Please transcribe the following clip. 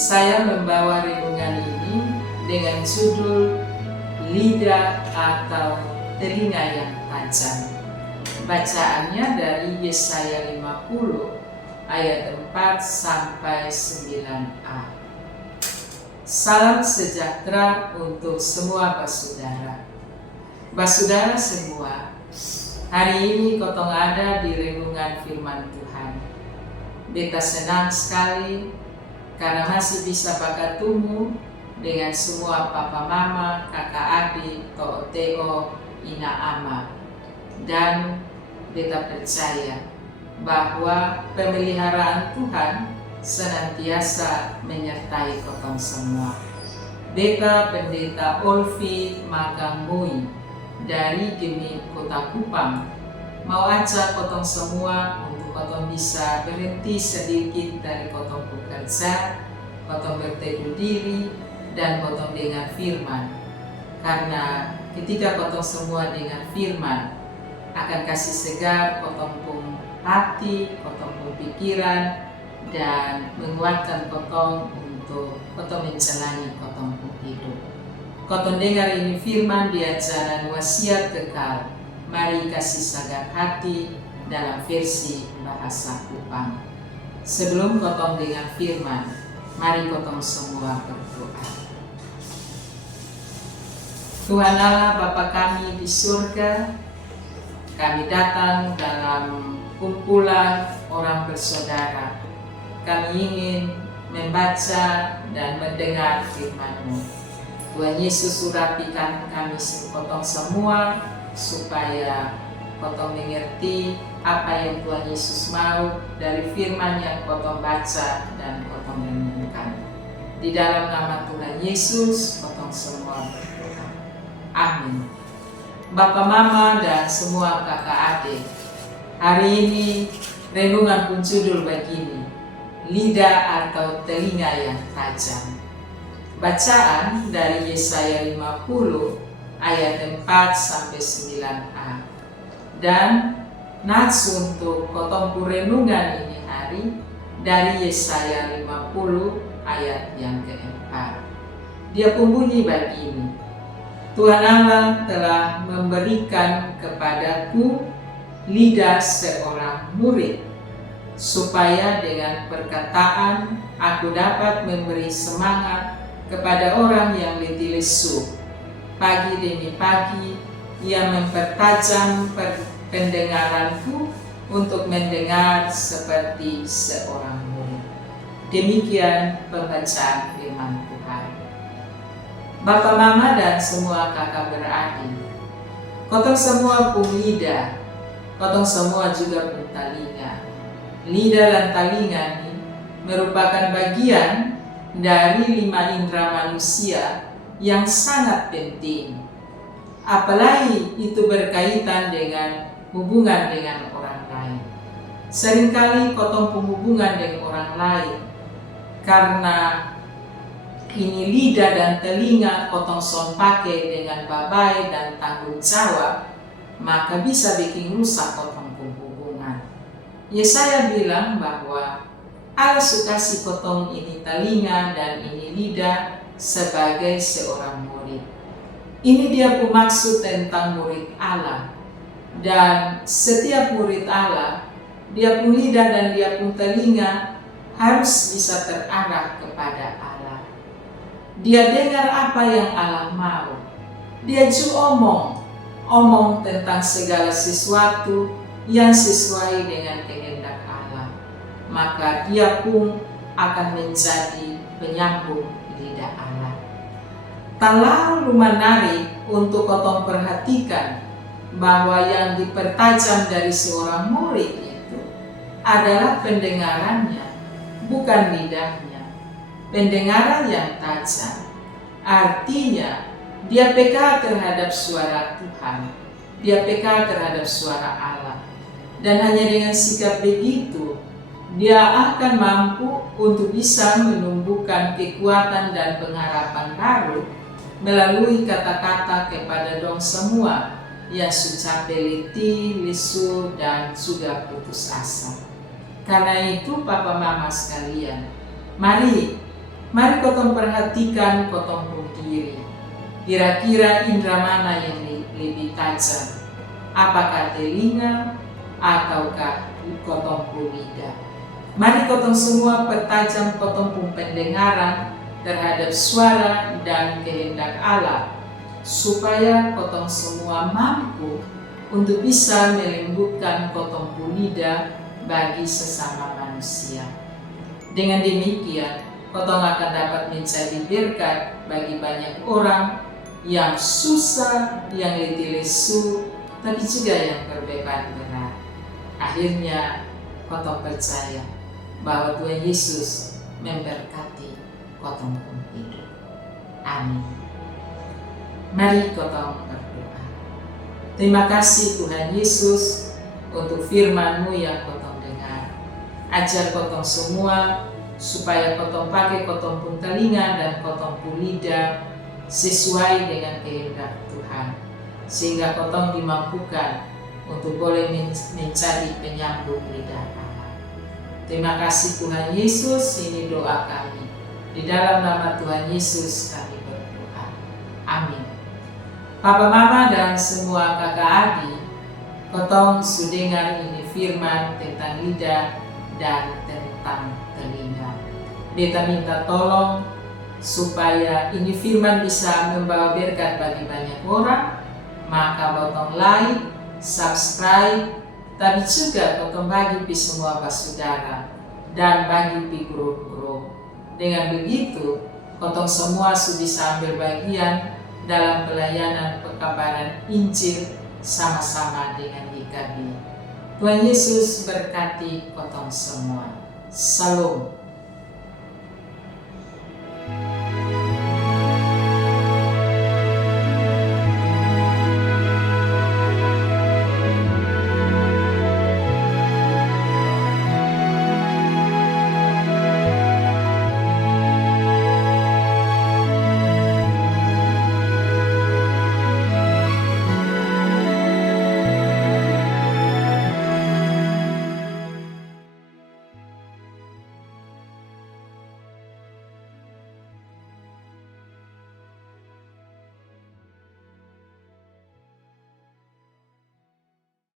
Saya membawa renungan ini dengan judul Lidah atau Telinga yang Tajam. Bacaannya dari Yesaya 50 ayat 4 sampai 9a. Salam sejahtera untuk semua bersaudara. Bersaudara semua, hari ini kotong ada di renungan firman Tuhan. Beta senang sekali karena masih bisa bertemu dengan semua papa mama, kakak adik, to'o, ina ama. Dan beta percaya bahwa pemeliharaan Tuhan senantiasa menyertai kotong semua. Beta Pendeta Olvi Magamui dari Gemik Kota Kupang mau ajak kotong semua untuk kotong bisa berhenti sedikit dari kotong bekerja, kotong berteduh diri, dan kotong dengar firman. Karena ketika kotong semua dengar firman, akan kasih segar kotong pun hati, kotong pun pikiran, dan menguatkan kotong untuk kotong menjalani kotong pun hidup. Kotong dengar ini firman di ajaran wasiat kekal, mari kasih sagar hati dalam versi bahasa Kupang. Sebelum kotong dengar firman, mari kotong semua berdoa. Tuhan Allah Bapa kami di surga, kami datang dalam kumpulan orang bersaudara. Kami ingin membaca dan mendengar firman-Mu. Tuhan Yesus urapikan kami kotong semua supaya kotong mengerti apa yang Tuhan Yesus mau dari firman yang kotong baca dan kotong renungkan. Di dalam nama Tuhan Yesus, kotong semua berdoa. Amin. Bapak, Mama, dan semua kakak adik, hari ini renungan pun judul begini, Lidah atau Telinga yang Tajam. Bacaan dari Yesaya 50 ayat 4 sampai 9a. Dan nats untuk kotong renungan ini hari dari Yesaya 50 ayat yang keempat. Dia bunyi begini, Tuhan Allah telah memberikan kepadaku lidah seorang murid, supaya dengan perkataan aku dapat memberi semangat kepada orang yang letih lesu. Pagi demi pagi ia mempertajam pendengaranku untuk mendengar seperti seorang murid. Demikian pembacaan firman Tuhan. Bapak, Mama, dan semua kakak beradik, kotong semua pun lidah, kotong semua juga pun telinga. Lidah dan telinga ini merupakan bagian dari 5 indera manusia yang sangat penting. Apalagi itu berkaitan dengan hubungan dengan orang lain. Seringkali kotong hubungan dengan orang lain karena ini lidah dan telinga kotong son pakai dengan babai dan tanggung jawab, maka bisa bikin rusak kotong hubungan. Yesaya bilang bahwa Allah suka si kotong ini telinga dan ini lidah sebagai seorang murid. Ini dia maksud tentang murid Allah. Dan setiap murid Allah, dia pun lidah dan dia pun telinga harus bisa terarah kepada Allah. Dia dengar apa yang Allah mau. Dia juga omong tentang segala sesuatu yang sesuai dengan kehendak Allah. Maka dia pun akan menjadi penyambung lidah Allah. Terlalu menarik untuk kotong perhatikan bahwa yang dipertajam dari seorang murid itu adalah pendengarannya, bukan lidahnya. Pendengaran yang tajam artinya dia peka terhadap suara Tuhan, dia peka terhadap suara Allah. Dan hanya dengan sikap begitu, dia akan mampu untuk bisa menumbuhkan kekuatan dan pengharapan baru melalui kata-kata kepada dong semua yang sudah letih, lesu, dan sudah putus asa. Karena itu Papa Mama sekalian, mari Mari kotong perhatikan kotong pun diri. Kira-kira indera mana yang lebih tajam? Apakah telinga ataukah kotong pun lidah? Mari kotong semua pertajam kotong pun pendengaran terhadap suara dan kehendak Allah, supaya kotong semua mampu untuk bisa melembutkan kotong pun lidah bagi sesama manusia. Dengan demikian, kotong akan dapat menjadi berkat bagi banyak orang yang susah, yang letih lesu, tapi juga yang berbeban berat. Akhirnya, kotong percaya bahwa Tuhan Yesus memberkati kotong pun hidup. Amin. Mari kotong berdoa. Terima kasih Tuhan Yesus untuk firman-Mu yang kotong dengar. Ajar kotong semua supaya kotong pakai kotong pun telinga dan kotong pun lidah sesuai dengan kehendak Tuhan, sehingga kotong dimampukan untuk boleh menjadi penyambung lidah Allah. Terima kasih Tuhan Yesus, ini doa kami. Di dalam nama Tuhan Yesus kami berdoa. Amin. Papa, Mama, dan semua kakak adik, kotong sudah dengar ini firman tentang lidah dan tentang telinga. Beta minta tolong supaya ini firman bisa membawa berkat bagi banyak orang. Maka botong like, subscribe, tapi juga kotong bagi pi semua saudara dan bagi pi grup-grup. Dengan begitu, kotong semua sudah bisa ambil bagian dalam pelayanan pekabaran Injil sama-sama dengan IKB. Tuhan Yesus berkati kotong semua. Salam.